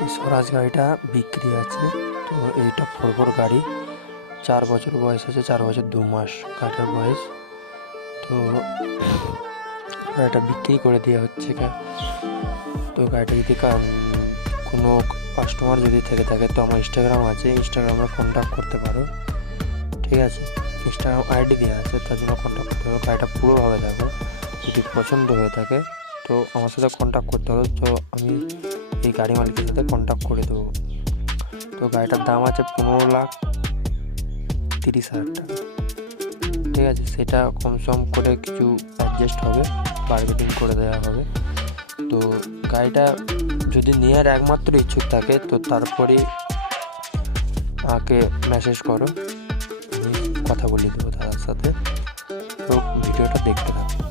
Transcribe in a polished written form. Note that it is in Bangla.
এই স্বরাজ গাড়িটা বিক্রি আছে। তো এইটা 4x4 গাড়ি, 4 বছর বয়স আছে, 4 বছর 2 মাস গাড়িটার বয়স। তো গাড়িটা বিক্রি করে দেওয়া হচ্ছে। তো গাড়িটা যদি কোনো কাস্টমার যদি থেকে থাকে তো আমার ইনস্টাগ্রাম আছে, ইনস্টাগ্রামে কন্ট্যাক্ট করতে পারো, ঠিক আছে? ইনস্টাগ্রাম আইডি দেওয়া আছে, তার জন্য কন্ট্যাক্ট করতে হবে। গাড়িটা পুরোভাবে দেখো, যদি পছন্দ হয়ে থাকে তো আমার সাথে কন্ট্যাক্ট করতে হবে। তো আমি এই গাড়ি মালিকের সাথে কন্ট্যাক্ট করে দেবো। তো গাড়িটার দাম আছে 15,30,000 টাকা, ঠিক আছে? সেটা কমসম করে কিছু অ্যাডজাস্ট হবে, বার্গেনিং করে দেওয়া হবে। তো গাড়িটা যদি নেওয়ার একমাত্র ইচ্ছুক থাকে তো তারপরে আমাকে মেসেজ করো, আমি কথা বলে দেবো দাদার সাথে। তো ভিডিওটা দেখতে থাকো।